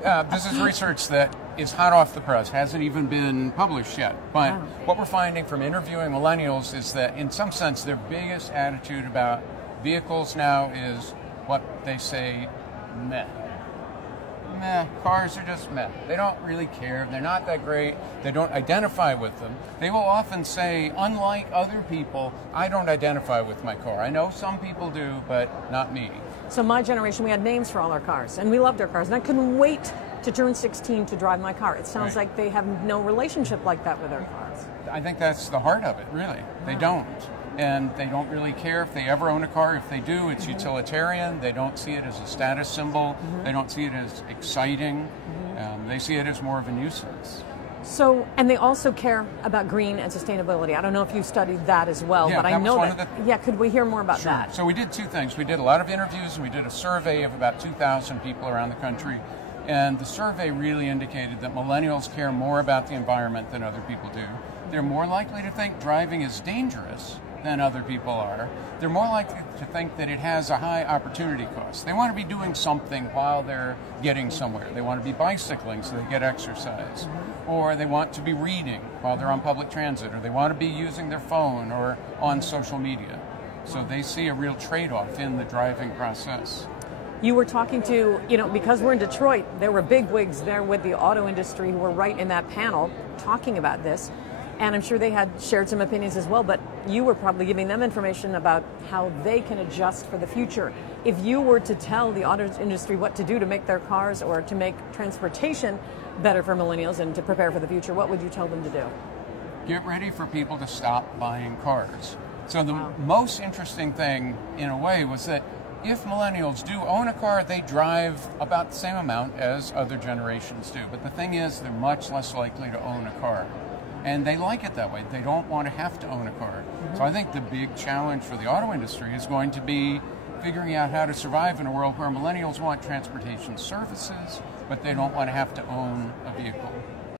This is research that is hot off the press, hasn't even been published yet. But Wow. what we're finding from interviewing millennials is that, in some sense, their biggest attitude about vehicles now is what they say, meh. Meh. Cars are just meh. They don't really care. They're not that great. They don't identify with them. They will often say, unlike other people, I don't identify with my car. I know some people do, but not me. So my generation, we had names for all our cars, and we loved our cars, and I couldn't wait to turn 16 to drive my car. It sounds Right. like they have no relationship like that with their cars. I think that's the heart of it, really. They don't. And they don't really care if they ever own a car. If they do, it's utilitarian. They don't see it as a status symbol. They don't see it as exciting. They see it as more of a nuisance. So, and they also care about green and sustainability. I don't know if you studied that as well, Yeah, but I that was know one that. of Yeah, could we hear more about that? So we did two things. We did a lot of interviews, and we did a survey of about 2,000 people around the country. And the survey really indicated that millennials care more about the environment than other people do. They're more likely to think driving is dangerous than other people are. They're more likely to think that it has a high opportunity cost. They want to be doing something while they're getting somewhere. They want to be bicycling so they get exercise. Or they want to be reading while they're on public transit. Or they want to be using their phone or on social media. So they see a real trade-off in the driving process. You were talking to, because we're in Detroit, there were big wigs there with the auto industry who were right in that panel talking about this. And I'm sure they had shared some opinions as well, but you were probably giving them information about how they can adjust for the future. If you were to tell the auto industry what to do to make their cars or to make transportation better for millennials and to prepare for the future, what would you tell them to do? Get ready for people to stop buying cars. So the most interesting thing, in a way, was that if millennials do own a car, they drive about the same amount as other generations do. But the thing is, they're much less likely to own a car. And they like it that way. They don't want to have to own a car. So I think the big challenge for the auto industry is going to be figuring out how to survive in a world where millennials want transportation services, but they don't want to have to own a vehicle.